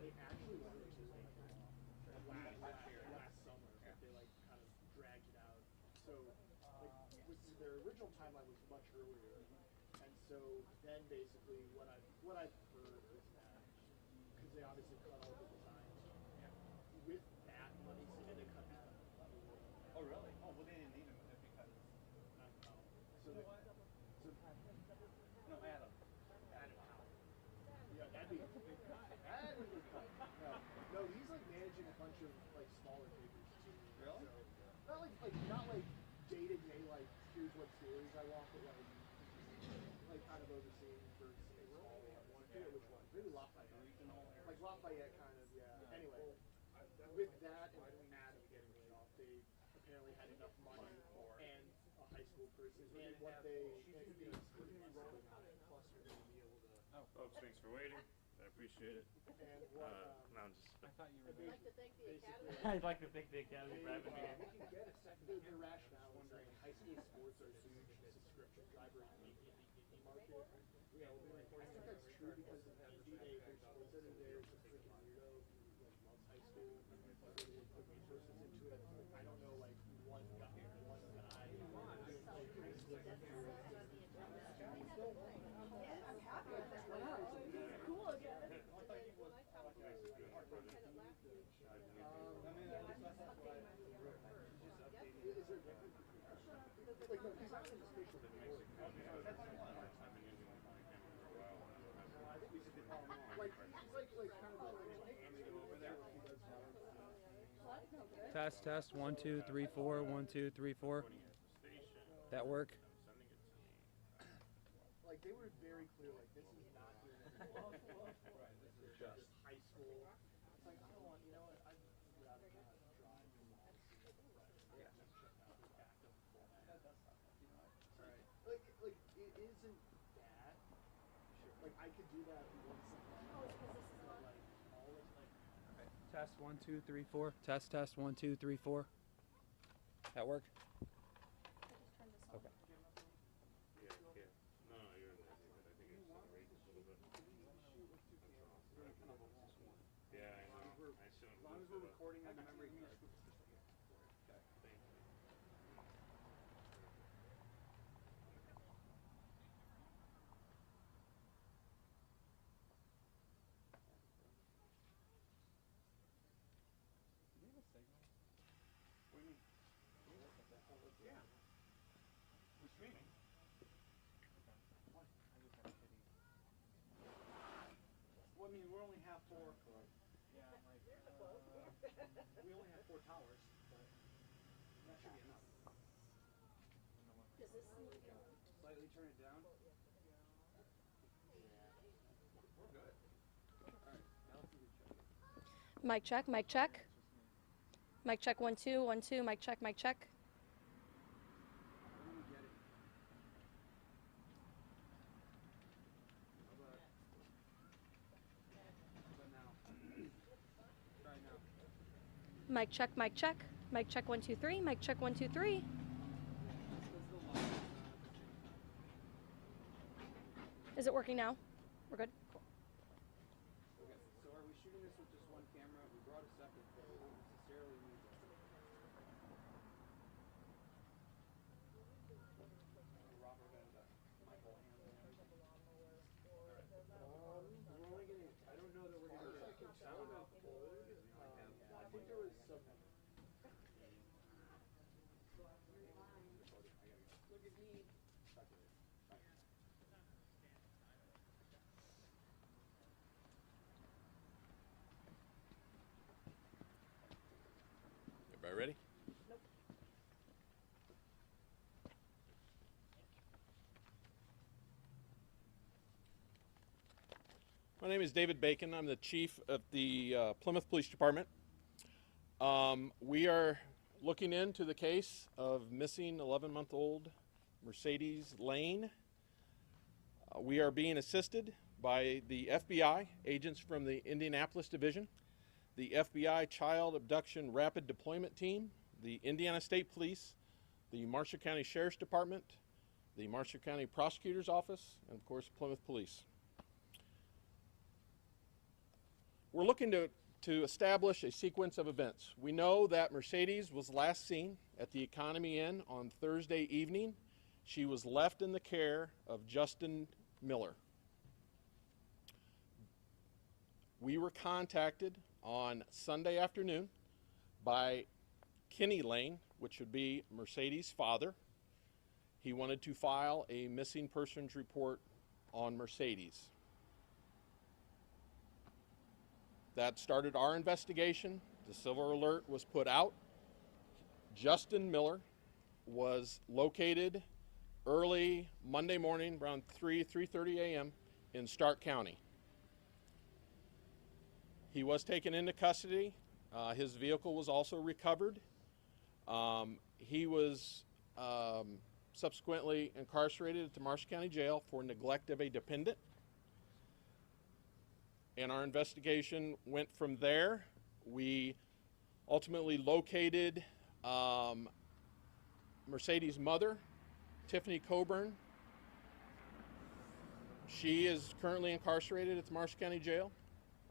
they actually wanted to last summer, but they like kind of dragged it out. So like their original timeline was much earlier, and so then basically what I've heard is that because they obviously cut all the designs with that money, so they cut that. Oh really? Oh well, they didn't need him because I don't know. So no Adam. yeah, that'd be a big cut. That'd be a big cut. No, he's like managing a bunch of like smaller papers too. Really? So not like day to day like here's what series I want, but like kind of overseeing for a small one. I forget which one. Maybe Lafayette. Regional area. Like Lafayette kind of, yeah. Anyway, with that and Adam getting laid off, they apparently had enough money and a high school person and what they plus you're going to be able to. Oh, folks, thanks for waiting. I appreciate it. And what, no, I'm just. I thought you were. I'd like to thank the Academy. I'd like to thank the Academy for having me. they can get a second. The rationale is that high school sports are a huge subscription driver in the indie market. You know, I think that's true because of the sports editor there is a freaking weirdo who like loves high school and really put resources into it. I don't know like one guy Cool again. like no, he's not in the spatial before. Like kind of over there. Test, test, 1, 2, 3, 4, 1, 2, 3, 4. That work? Like they were very clear, like this is not your just high school. It's like I don't want, you know what? I'd rather not drive from Right. Like it isn't bad. Like I could do that once in a while. Like all of like. Test, 1, 2, 3, 4. Test, test, 1, 2, 3, 4. That work? Okay. Yeah, I know. I assume. As long as we're recording on the memory card. Yeah. We're streaming. Well, I mean, we're only half four. Yeah, like, we only have 4 towers, but that should be enough. Does this Slightly turn it down. We're good. All right, now let's do the check. Mic check, mic check. Mic check, 1, 2, 1, 2, mic check, mic check. When we get it. How about now? Try now. Mic check, mic check. Mic check, 1, 2, 3, mic check, 1, 2, 3. Is it working now? We're good? Cool. Okay, so are we shooting this with just one camera? We brought a second, but we don't necessarily need it. Robert and Michael and everything. We're only gonna. I don't know that we're gonna. Sound upload. I think there was some. look at me? Everybody ready? Nope. My name is David Bacon. I'm the chief of the Plymouth Police Department. We are looking into the case of missing 11-month-old Mercedes Lain. We are being assisted by the FBI, agents from the Indianapolis Division, the FBI Child Abduction Rapid Deployment Team, the Indiana State Police, the Marshall County Sheriff's Department, the Marshall County Prosecutor's Office, and of course Plymouth Police. we're looking to establish a sequence of events. We know that Mercedes was last seen at the Economy Inn on Thursday evening. She was left in the care of Justin Miller. We were contacted on Sunday afternoon by Kenny Lain, which would be Mercedes' father. He wanted to file a missing persons report on Mercedes. That started our investigation. The silver alert was put out. Justin Miller was located early Monday morning around 3:30 a.m. in Stark County. He was taken into custody. His vehicle was also recovered. He was subsequently incarcerated at the Marshall County Jail for neglect of a dependent. And our investigation went from there. We ultimately located Mercedes' mother, Tiffany Coburn. She is currently incarcerated at the Marshall County Jail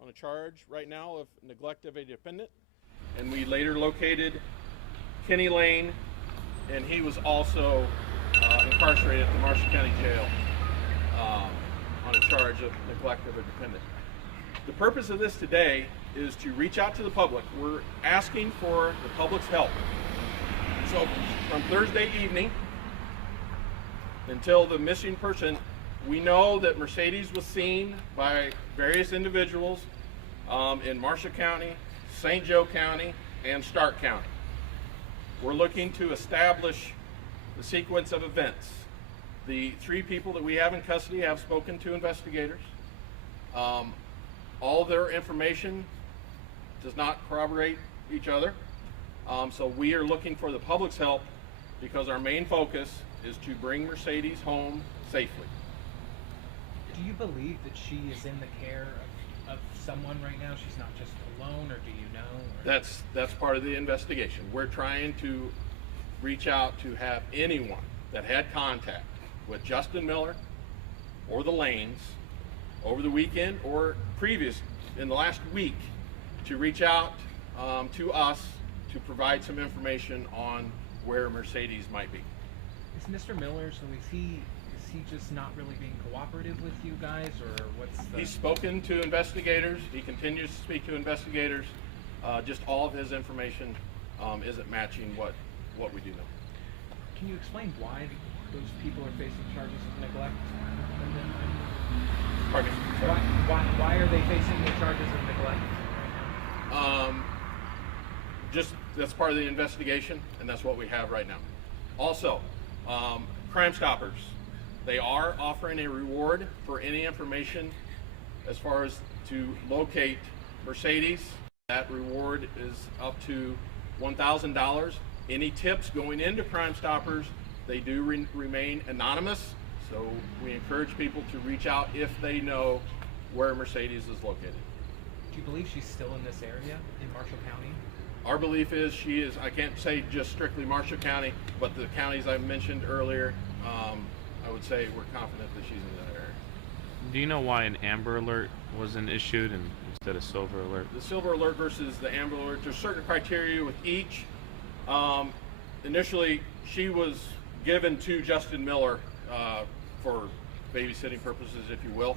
on a charge right now of neglect of a dependent. And we later located Kenny Lain, and he was also incarcerated at the Marshall County Jail on a charge of neglect of a dependent. The purpose of this today is to reach out to the public. We're asking for the public's help. So from Thursday evening until the missing person, we know that Mercedes was seen by various individuals in Marshall County, St. Joe County, and Stark County. We're looking to establish the sequence of events. The 3 people that we have in custody have spoken to investigators. All their information does not corroborate each other. So we are looking for the public's help because our main focus is to bring Mercedes home safely. Do you believe that she is in the care of someone right now? She's not just alone, or do you know? Or? That's part of the investigation. We're trying to reach out to have anyone that had contact with Justin Miller or the Lanes over the weekend or previous in the last week to reach out to us to provide some information on where Mercedes might be. Is Mr. Miller, so is he just not really being cooperative with you guys, or what's the... He's spoken to investigators. He continues to speak to investigators. Just all of his information isn't matching what we do know. Can you explain why those people are facing charges of neglect? Pardon me? Sorry. Why are they facing the charges of neglect right now? Just that's part of the investigation, and that's what we have right now. Also, Crime Stoppers, they are offering a reward for any information as far as to locate Mercedes. That reward is up to $1,000. Any tips going into Crime Stoppers, they do remain anonymous, so we encourage people to reach out if they know where Mercedes is located. Do you believe she's still in this area in Marshall County? Our belief is she is, I can't say just strictly Marshall County, but the counties I mentioned earlier, I would say we're confident that she's in that area. Do you know why an Amber Alert wasn't issued instead of Silver Alert? The Silver Alert versus the Amber Alert, there's certain criteria with each. Initially, she was given to Justin Miller for babysitting purposes, if you will.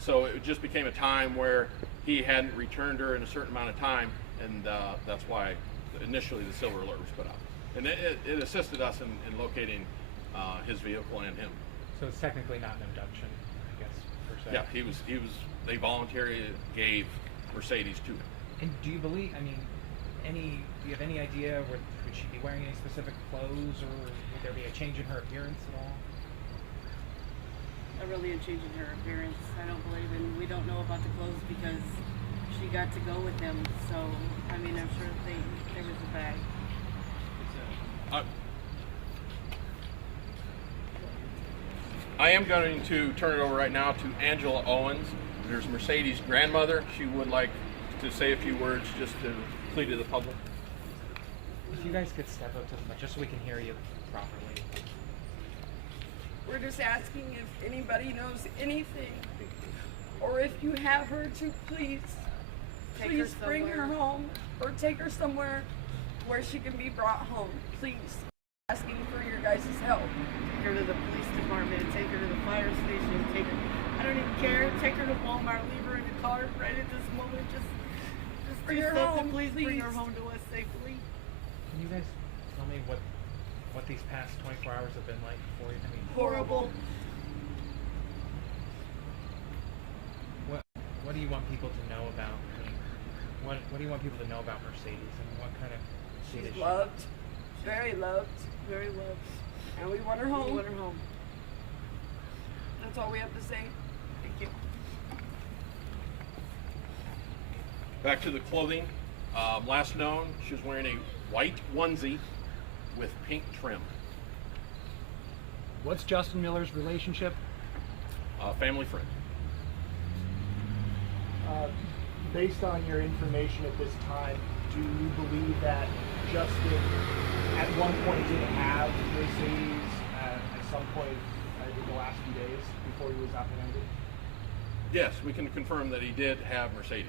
So it just became a time where he hadn't returned her in a certain amount of time, and that's why initially the Silver Alert was put out. And it assisted us in locating his vehicle and him. So it's technically not an abduction, I guess, per se. Yeah, he was. They voluntarily gave Mercedes to him. And do you believe? I mean, do you have any idea would she be wearing any specific clothes, or would there be a change in her appearance at all? Really a change in her appearance. I don't believe in. We don't know about the clothes because she got to go with him. So I mean, I'm sure there was a bag. I am going to turn it over right now to Angela Owens. There's Mercedes' grandmother. She would like to say a few words just to plead to the public. If you guys could step up to the mic just so we can hear you properly. We're just asking if anybody knows anything, or if you have her, to please Take her Please bring her somewhere. home or take her somewhere where she can be brought home. Please. Asking for your guys' help. Take her to the police department, take her to the fire station, take her. I don't even care. Take her to Walmart, leave her in the car right at this moment. Just Bring do her something. home, Please bring her please. home to us safely. Can you guys tell me what these past 24 hours have been like for you? I mean, Horrible. what do you want people to know about? I mean, what do you want people to know about Mercedes? I mean, what kind of kid is She's she? loved. Very loved. Very loved. And we want her We home. want her home. That's all we have to say. Thank you. Back to the clothing. Last known, she was wearing a white onesie with pink trim. What's Justin Miller's relationship? Family friend. Based on your information at this time, do you believe that Justin at one point did have Mercedes at some point in the last few days before he was apprehended? Yes, we can confirm that he did have Mercedes.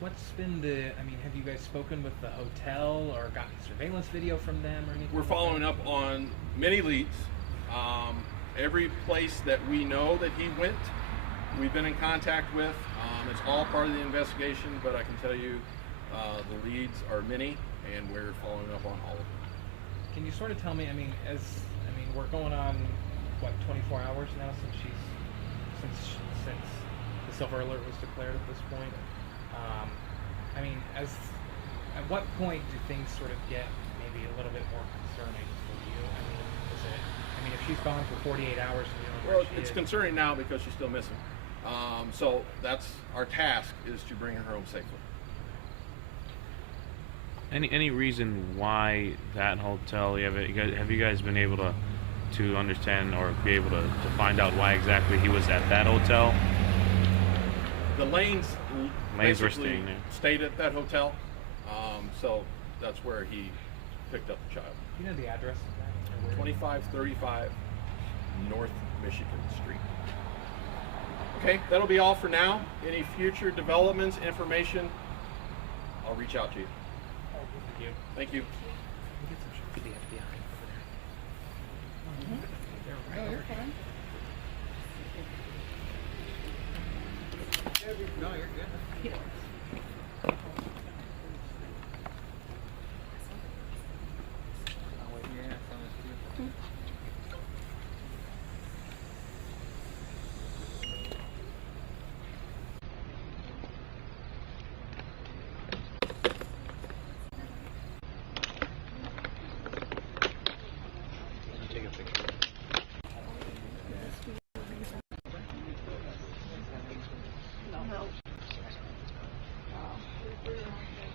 What's been the? I mean, have you guys spoken with the hotel or gotten surveillance video from them or anything? We're following up on many leads. Every place that we know that he went, we've been in contact with. It's all part of the investigation, but I can tell you the leads are many, and we're following up on all of them. Can you sort of tell me? I mean, we're going on what 24 hours now since the silver alert was declared at this point. I mean, at what point do things sort of get maybe a little bit more concerning for you? I mean, if she's gone for 48 hours and you don't know Well, where she it's is. concerning now because she's still missing. So that's our task, is to bring her home safely. Any reason why that hotel? Have you guys been able to understand or be able to find out why exactly he was at that hotel? The Lanes Were basically staying there. stayed at that hotel, so that's where he picked up the child. Do you know the address of that? Or where- 2535 North Michigan Street. Okay, that'll be all for now. Any future developments, information, I'll reach out to you. Thank you. Thank you. Can we get some shots of the FBI over there? They're right over here. No, you're good.